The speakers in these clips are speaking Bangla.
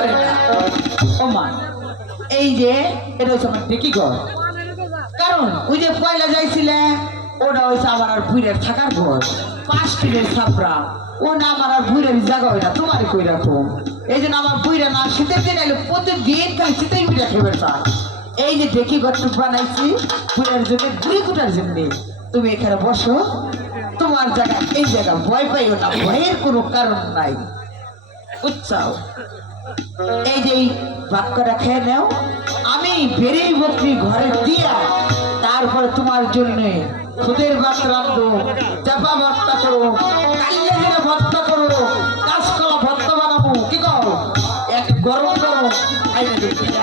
করে না ও মা এই যে এটা হচ্ছে আমার দেখি ঘর কারণ ওই যে পয়লা যাইছিলে ওটা হয়েছে আমার আর বুড়ের থাকার ঘর 5 কিলোর ছাপড়া ও না আমার আর বুড়ের জায়গা হয় না তোমারই কই রাখো এই জন্য আমার বুড়া না শীতের দিন এলে প্রতিদিন খাই শীতেই বুড়া খেবে চায় এই যে দেখি ঘরটুক বানাইছি বুড়ার জন্য বুড়ি কুটার জন্য তুমি এখানে বসো তোমার জায়গা এই জায়গা ভয় পাইও না ভয়ের কোনো কারণ নাই বুঝছাও এই যে বাক্যটা খেয়ে নাও আমি বেরেই বকরি ঘরে দিয়া তারপরে তোমার জন্য খুদের ভাত রাখবো চাপা ভর্তা করো কালিয়া জিরে ভর্তা করো কাঁচকলা ভর্তা বানাবো কি করো এক গরম গরম আইনে দেখি না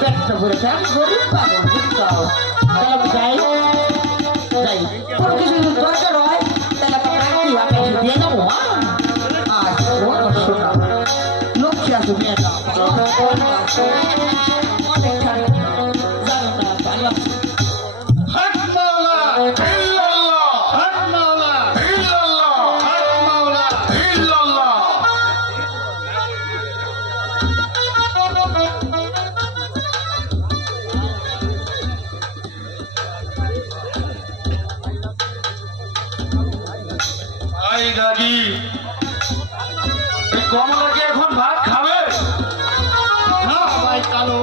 পেটটা ভরে খান গরিব পাবো বুঝছাও তাহলে যাই যাই কোনো কিছু দরকার হয় তাহলে আপনাকে দিয়ে দেবো শোনা লক্ষ্যে আসো মেয়ে না অনেক জানো না ভালো আছে দাদি কমলাকে এখন ভাত খাবে না ভাই কালো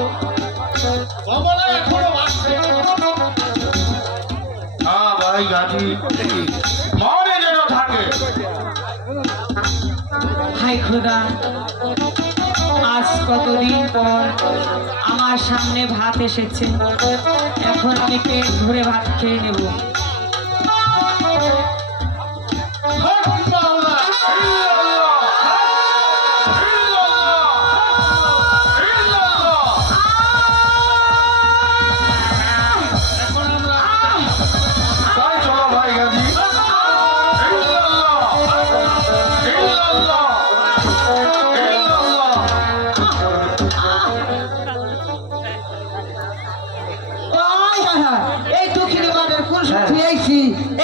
কমলা এখনো ভাত হ্যাঁ ভাই গাজি মনে যেন থাকে হাই খোদা আজ কতদিন পর আমার সামনে ভাত এসেছে এখন আমি পেট ভরে ভাত খেয়ে নেব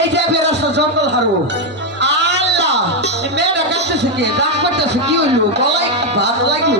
এই যে বেরাস্তা জঙ্গল হারো আল্লাহ মেয়েটা কাটতেছে কে ডাক করতেছে কি হইলো গলায় ভাত লাগলো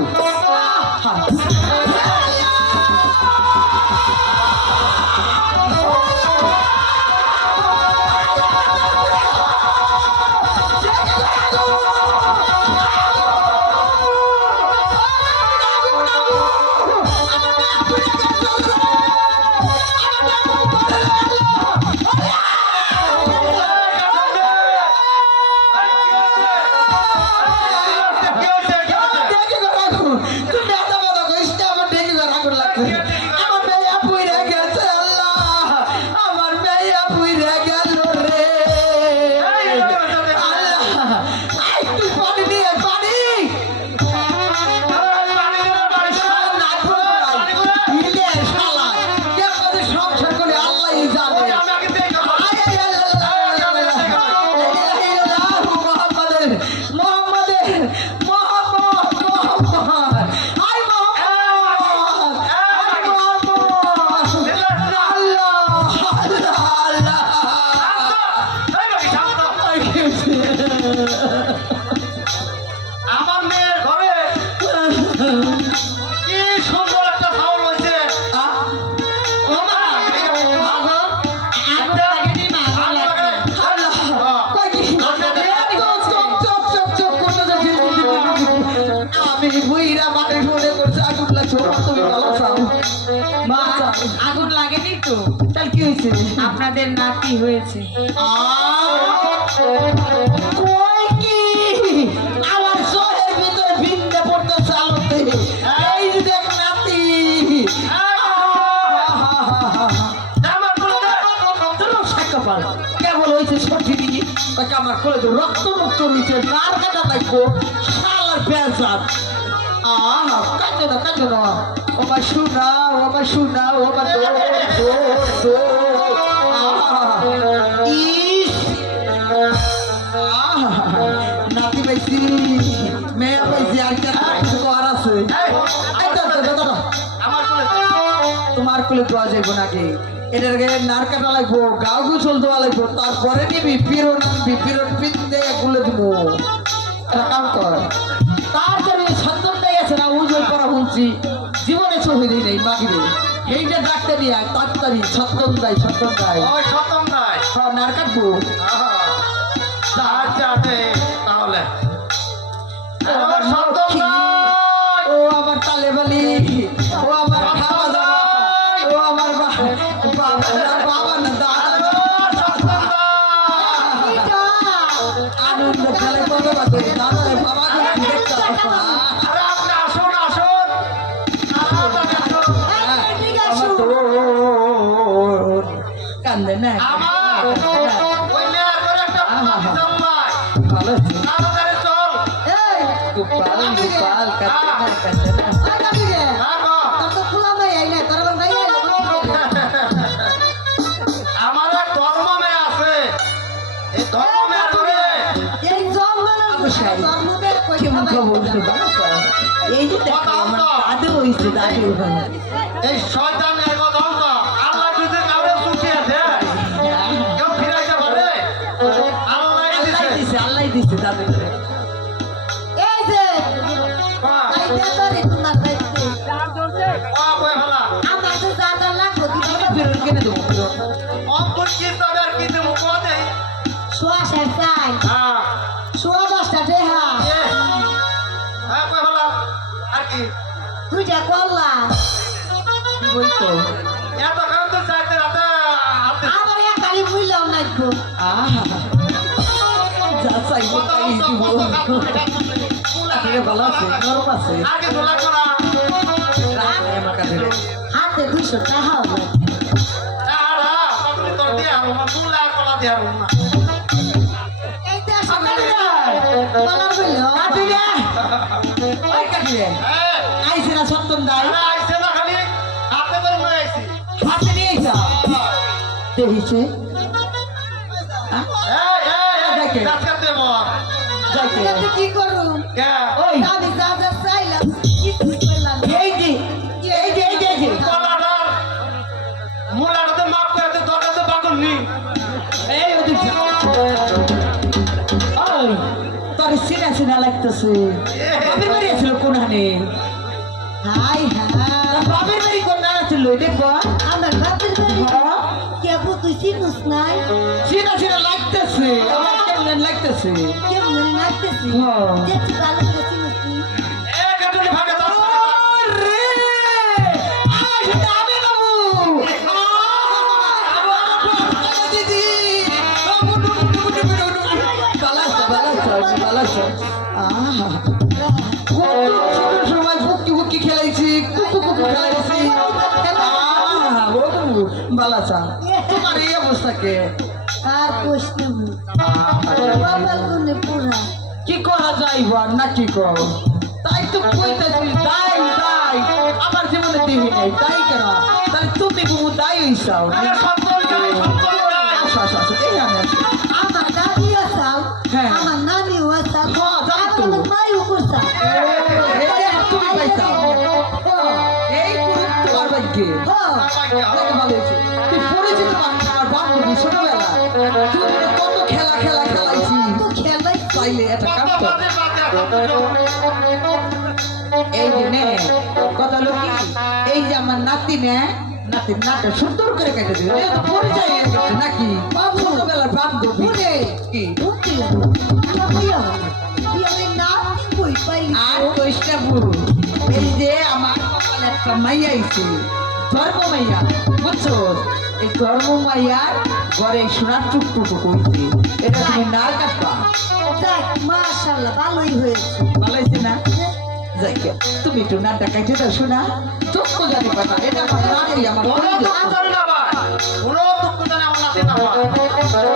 আমার মেয়ের ঘরে কি সুন্দর একটা খাবার হয়েছে আমি বুইরা মাঠে মনে করছে আগুন লাগছে তুমি ভালো চাও মা আগুন লাগেনি তো তাহলে কি হয়েছে আপনাদের নাতি হয়েছে কই কি আমার শহরের ভিতরে ভিন্দে পড়তে চালতে এই যে দেখ নাতি কেবল হয়েছে সঠিক আমার করে তো রক্ত মুক্ত হয়েছে নার কাটা দেখবো শালার বেজাত কাঁদো না ও মা শোনা ও মা শোনা ও মা নাতি পাইছি মেয়ে পাইছি আর আছে তোমার কোলে দেওয়া যাইব নাকি এটার গায়ে নার কাটা লাগবো গাও গুছল দেওয়া লাগবো তারপরে নিবি পিরন আনবি পিরন পিন দিয়ে গুলে দিব একটা কাম কর তার জন্য সন্তানটাই আছে না ও করছি জীবনে ছবি দিই নাই মাগিরে এইটা ডাক্তার নিয়ে আয় তাড়াতাড়ি ছত্তন দেয় ওই সতম নাই সব নার কাটবো আচ্ছা নে, তাহলে ও আমার সতম লক্ষ্মী, নাই ও আমার তালে বালি ও আমার খাওয়া দাওয়া ও আমার বাবা না দাদা সতম নাই আনন্দ খেলে কত বাজে দাদারে বাবা দেখতে আরে আপনি আসুন আসুন আমার তো কান্দে না আমার ওই মেয়ের করে একটা জামাই ভালো আছে। তাড়াতাড়ি চল গোপাল গোপাল কান্দে না হ্যাঁ গো। আমার এক ধর্ম মেয়ে আছে এই ধর্ম মেয়ের করে কেমন খবর তো ভালো তো? এই যে দেখো, আমার দাদু হইছে দাদু এই শয়তান এই কথা বলতো আল্লাহ যদি কাউরে চুকিয়ে দেয় কেউ ফিরাইতে পারে আল্লাহ দিছে আল্লাহ দিছে দাদু বাহ, বাহ, বই ভালা। বেরোন কেনে দেবো বেরোন অদ্ভুত কি তবে আর কি দেবো কোয়া দেই? হ্যাঁ, এ, হ্যাঁ, বই ভালা। আর কি? ওই তো এত কারণ তো চাইতে রাতে হাতে আহা যা চাইবো কথা তাই বলতো, দিব কত কাপড় এটা করলে। কাছে ভালো আছে নরম আছে আগে ধোলা করা। আমার কাছে হাতে 200 টাকা হবে আহা, তখন তোর দিয়ে হারো না, দুলা কলা দিয়ে হারো না। এইটা সকালে বলার বলল কাটি রে ওই কাটি রে এই, আইছে না সন্তন দাই আরে আইছে না খালি হাতে ধরে নিয়ে আইছি। হাতে নিয়ে আইছা দেখিছে এই, কাছকাতে মর। যাইতে এতে কি করু কে? ওই আমি যা যা চাইলাম কিছু পেলাম না। এই যে এই যে এই যে এই যে কলাটার মূলাটাতে মাপ করে দে, তোরটাতে বাকল নি। এই ওদিক যা। ওই তোর সিনা সিনা লাগতেছে বাপের বাড়ি আছিল কোন হানে হাই হাই বাপের বাড়ি কোন না ছিল দেখবো আমার বাপের বাড়ি হ্যাঁ? কেবু তুই চিনুস নাই সিনা সিনা লাগতেছে আমার কেমন লাগতেছে কেমন নাচতেছি হ্যাঁ। দেখছি ভালো করে চিনুস নি এ কাটুনি ভাগে দাও। আরে আমার সাথে আমি বাবু দিদি সময় বুকি বুকি খেলাইছি কুকু কুকু খেলাইছি বালাচা তোমার এই অবস্থাকে আর প্রশ্ন বাবার গুনে পুরা কি করা যাইব আর না কি কর তাই তো কইতাছি দাই দাই আমার জীবনে দিবি নাই তাই কেন তাহলে তুমি বুবু দাই হইছাও আরে সন্তন নাই, সন্তন নাই। আচ্ছা আচ্ছা আচ্ছা এই আমি আছি। আমার দাদি আসাও হ্যাঁ। আমার নানি আসাও হ্যাঁ, জানি তো। আমার মাইও করছাও এই তুমি পাইছাও এই পুরো তোমার ভাগ্যে অনেক ভালো হয়েছে তুই পরিচিত মানুষ আমার বান্ধবী ছোটবেলা তুই কত খেলা খেলা খেলাইছি তো খেলাই চাইলে একটা কাম কত কর বাজে বাজে এখন এই যে নে কথা হলো কি এই যে আমার নাতি নে নাতি নাটক সুন্দর করে কেটে দিবে এটা তো পরিচয় হয়ে গেছে নাকি ছোটবেলার বান্ধবী পুরে কি বুঝছিল আমার বিয়া হবে বিয়া হবে না কই পাইলি আর কইষ্টা বুড়ো এই যে আমার কপালে একটা মাইয়া আইছে ধর্ম মাইয়া বুঝছো এই ধর্ম মাইয়ার ঘরে সোনার টুকটুকু কইছে এটা তুমি না কাটবা দেখ মাশাআল্লাহ ভালোই হয়েছে ভালো হয়েছে না যাই গে, তুমি একটু নাটক কাটে দাও শোনা চোখ জানি কথা এটা আমার নাতি আমার কোনো বন্ধু। দুঃখ জানে না ভাই, কোনো দুঃখ জানে আমার নাতি না ভাই।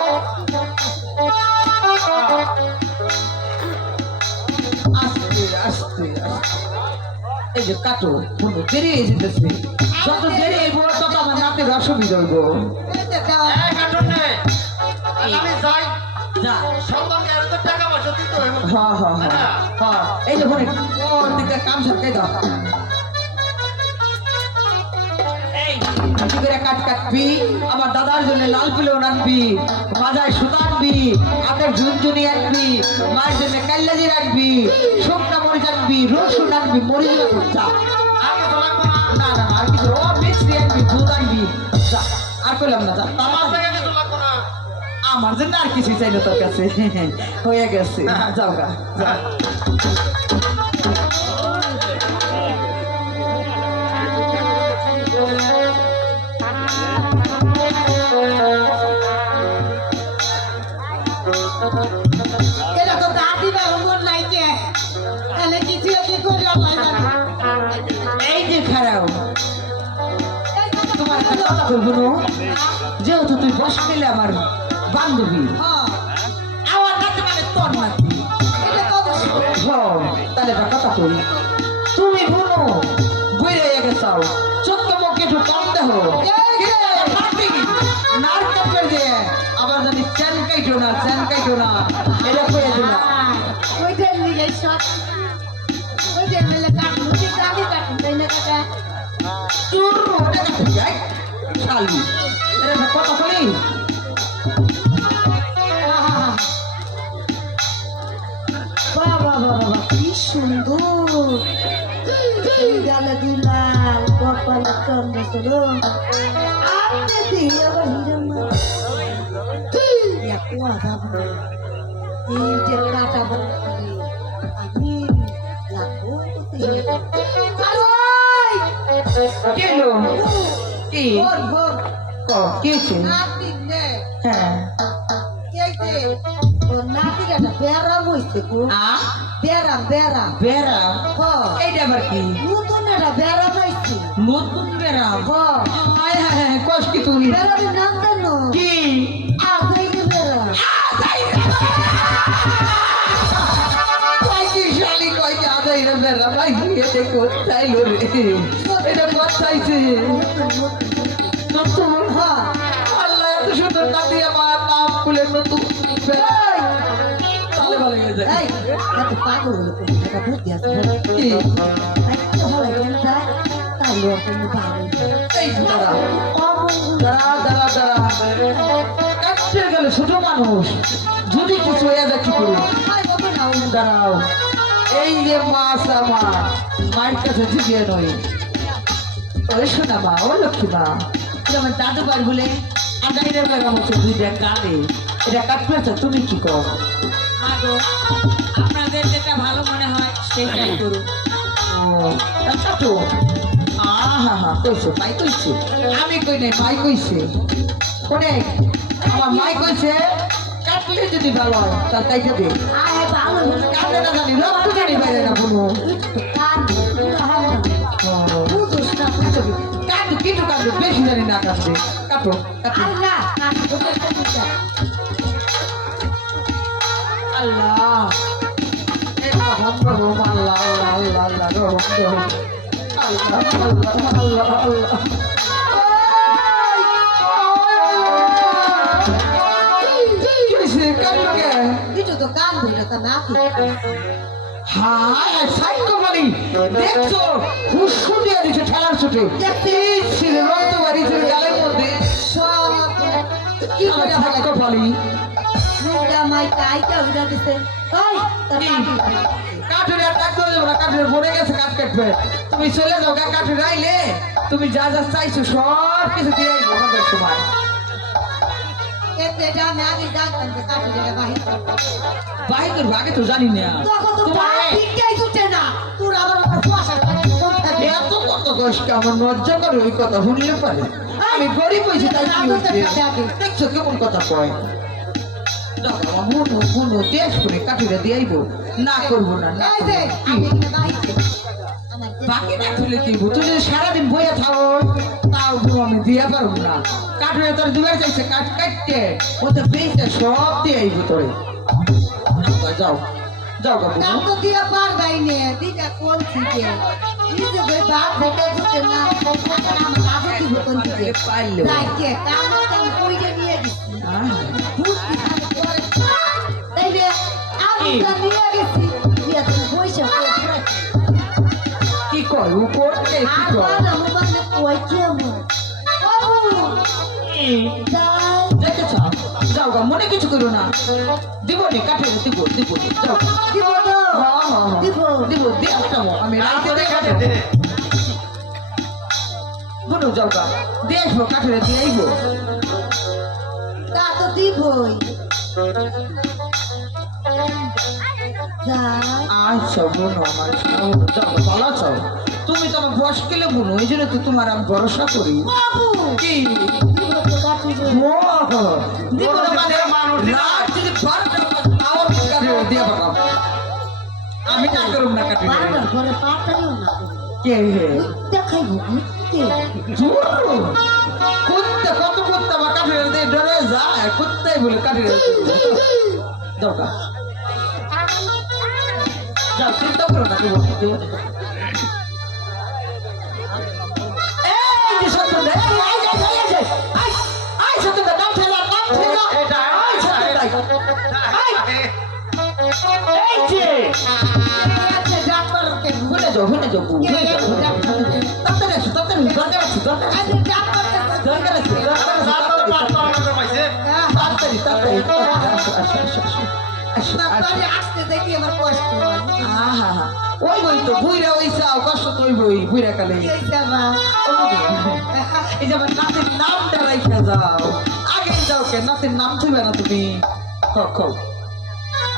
আস্তে আস্তে আস্তে এই যে কাটো কোনো দেরি হয়ে যেতেছে যত দেরি হইব তত আমার নাতির অসুবিধা হইব এটা দাও এই কার্টুন নে, আমি যাই, যা সন্তানকে আর তো টাকা পয়সা দিতে হইব। হ্যাঁ হ্যাঁ হ্যাঁ হ্যাঁ এই যে ফোনে কোন দিকে কাম সরকাই দাও এই কি করে কাট কাটবি আমার দাদার জন্য লাল পিলন আনবি মাজায় সুতা আনবি হাতের ঝুনঝুনি আনবি মায়ের জন্য কাল্লাজি রাখবি শুকনা মরিচ আনবি রসুন আনবি মরিচ রাখবি যা ঘুরাইবি যা আর কইলাম না যা আমার থেকে কিছু লাগবে না আমার জন্য আর কিছু চাই না তোর কাছে হয়ে গেছে যাও গা যা। এটা তো দাদি বাবা নাই কে এনে কিছু কি করলাম এই যে খারাপ তোমার একটা কথা বলবো না যেহেতু তুই বস পেলে আমার বান্ধবী আমার নাতি মানে তোর নাতি এটা তো অবশ্যই তাহলে একটা কথা করি তুমি বলো বুঝে গেছাও ছোট্ট মুখে একটু কম দেহ নারকেল দিয়ে আবার যদি চ্যান কাইটো না এটা করে দিলাম ওইটার লিগে সব ওইটার মিলে কাটুন ওইটা আমি কাটুন তাই না কাকা চুর ওটা কাটে যাই শালি এটা একটা কথা বলি বাবা বাবা কি সুন্দর গালে দুলাল কপালে চন্দ্র সরো আপনি দিয়ে আবার হিরম্মা একটু আধা এই যে কাটা বলে আমি লাগবো কেলো কি বল বল কি হয়েছে? নাতি নে হ্যাঁ কেইতে ও নাতি কাটা বেরাম হইছে গো বেরাম বেড়া হ এইটা আবার কি নতুন একটা বেরাম হইছে নতুন বেড়া হ হায় হায় হায় কষ্ট কি তুমি বেরামের নাম জানো কি আগাইলে বেরাম কি শালি কই যাবে রে বেড়া ভাই এটা কোথায় লো রে এটা কোথায়ছে নতুন হ্যাঁ আল্লাহ এত সুন্দর নাতি আমার নাম খুলে নতুন বেড়া তাহলে ভালো হয়ে যায় এই এত পাগল হলো কোন টাকা বুদ্ধি আছে বল কি এত ভালো কেন যায় তাই লোক তুমি পাগল এই দাঁড়া কাটতে গেলে ছোট মানুষ যদি কিছু হয়ে যায় কি করবো ভাই বাবা নাও দাঁড়াও এই যে মাছ আমার মায়ের কাছে জিগিয়ে নয় ওই শোনা মা ও লক্ষ্মী মা এটা আমার দাদু বার বলে আগাইরে বেড়া হচ্ছে দুইটা কালে এটা কাটতে তুমি কি কর মাগো আপনাদের যেটা ভালো মনে হয় সেইটাই করুন ও কাটো আহা কইছে মাই কইছে আমি কই নাই মাই কইছে কোনে আমার মাই কইছে কাটলে যদি ভালো হয় তার কাইটা দে আয় ভালো কাটলে না জানি রক্ত জানি বাইরে না কোনো কান বুঝছ না কাটু কিন্তু কাটু বেশি জানি না কাটবে কাটো কাটো আল্লাহ কান বুঝছ আল্লাহ এটা হম্বা রোম আল্লাহ আল্লাহ আল্লাহ রোম রোম আল্লাহ আল্লাহ আল্লাহ আল্লাহ itu tuh kan udah kena হায় সাইকো মানি দেখছো হুসু দিয়ে দিছে ঠেলার ছুটে ছিল রক্ত বাড়িছে গালের মধ্যে কি করে সাইকো বলি udah mai kai ke udah dise oi কাঠুরে আর কাট করে দেবো না কাঠুরে মরে গেছে কাঠ কাটবে তুমি চলে যাও কাঠুরে আইলে তুমি যা যা চাইছো সব কিছু দিয়ে আইবো আমাদের সময় ete jam agi jangan ke kaki dia bahit বাহি করবো আগে তো জানি না toko tuh তোমার pasti dia itu cena tuh abar abar puasa এত কত কষ্ট আমার লজ্জা করে ওই কথা শুনলে পারে আমি গরিব হয়েছি তাই কি হয়েছে দেখছো কেমন কথা কয় মনো দেশ করে কাঠিটা দিয়ে আইবো না করবো না না এই যে করবো। আমি কি? ke bahit আমার বাকি না খুলে দিব তুই যদি সারাদিন বইয়া থাকো তাও গো আমি দিয়া পারবো না কাঠুরে তোর দিবার চাইছে কাঠ কাটতে ও তো বেঁচে সব দিয়ে আইবো তোরে যাও যাও বাবু কাম তো dia par gaine dia kon sike ini juga bak bete itu na nama kamu di bukan dia পাইলে like kamu kan koi dia dia gitu buti kan kore এই যে আমি তো নিয়ে গেছি দিয়া তুমি পয়সা করে কি কয় ও করতে কি আর কয় না মানে কই কেমন বাবু যাই দেখেছ যাও গা মনে কিছু করো না দিব নি কাঠে দিব দিব যাও দিব তো দিব দিব দিব দিয়ে আসতাম আমি রাতে রাতে দেখা দেখা দে শুনো যাও গা দেখবো কাঠের দিয়ে আইবো তা তো দিবই যা আচ্ছা বোনো আমার যাও ভালো আছো তুমি তো আমার বয়স কেলে বোনো এই জন্য তো তোমার আমি ভরসা করি বাবু কি দিব তো কাটি ও, দিব না মানে রাত যদি 12টা বাজে, তাও আমি কাঠের দিয়ে পাঠাবো। আমি না করুম না কাঠের বারবার ঘরে পাঠাইও না কে দেখাইব ঘুরতে কুত্তে কত কুত্তে আমার কাঠের দিয়ে ডরে যায় কুত্তাই বলে কাঠের দরকার যাও চিন্তা করো না দেবো এই যে সত্যদা, এই, আই, আই, আই, আই, আই, আই, সত্যদা, নাম ঠেলা, নাম ঠেলা। আই, সত্যদা, আই, এই যে, ভুলে যাও, ভুলে যাও, ভুলে যাও, ভুলে যাও। তাড়াতাড়ি আসো, তাড়াতাড়ি, দরকার আছে, দরকার আছে, দরকার আছে, দরকার আছে, রাত তো পাঁচটা আমাকে পাইছে তাড়াতাড়ি, তাড়াতাড়ি, আসো, আসো, আসো, আসো, আসো, আসো। আসতে দেখি আমার কষ্ট হয় আহা, ওই বই তো বুইরা হইছাও কষ্ট তো ওই বই বুইরা কালে এই যাবা এই যে আমার নাতির নামটা রাইখা যাও আগে যাও কে নাতির নাম থইবে না তুমি কখন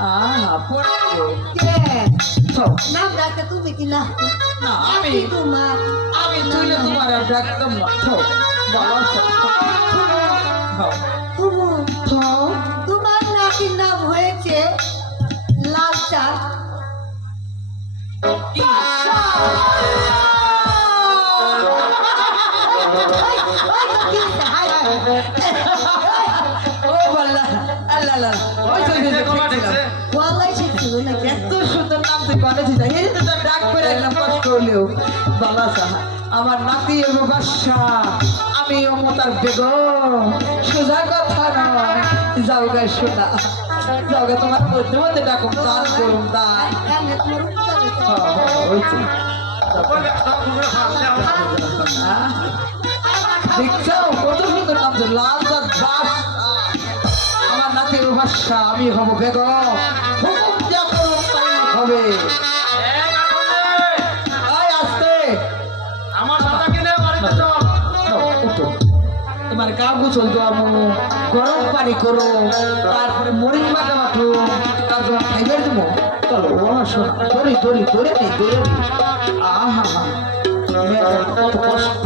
আহা পড়ে গো। কে থাও। নাম ডাকতে তুমি কি না না আমি তোমার আমি তুইলে তোমার আর ডাকতাম না থাও ভালো আছো থাও কুমু থাও তোমার নাতির নাম হয়েছে লাল চাঁদ কি ও বল্লা আল্লাহ আল্লাহ ওই তো দেখছে, কমা দেখছে। ওয়ালাই শিখছিল নাকি এত সুন্দর নাম তুই কলেজে যাই এই তো তোর ডাক করে এলাম কষ্ট হলেও বাবা সাহা আমার নাতি এবং বাদশা আমি অমতার বেগম সোজা কথা নয় যাও গা শোনা যাও গা তোমার মধ্যে মধ্যে ডাকুম দান করুম দান এনে তোমার উপকার হয়েছে। ওই তো ওই সব ঘুরে ফাঁসলে দেখছো কত সুন্দর নাম তো লাল দাঁত বাস আমার নাতি এবং বাদশা আমি হব বেগম হুকুম যা করুম তাই হবে আয় আসতে আমার দাদাকে নিয়ে বাড়িতে চল উঠো তোমার গা গোসল দেওয়াবো গরম পানি করো তারপরে মরিচ মাখা মাখো তারপর খাইবার দেবো চলো ও শোনা দড়ি দড়ি দড়ি নেই দড়ি নেই আহা হা মেয়েটার কত কষ্ট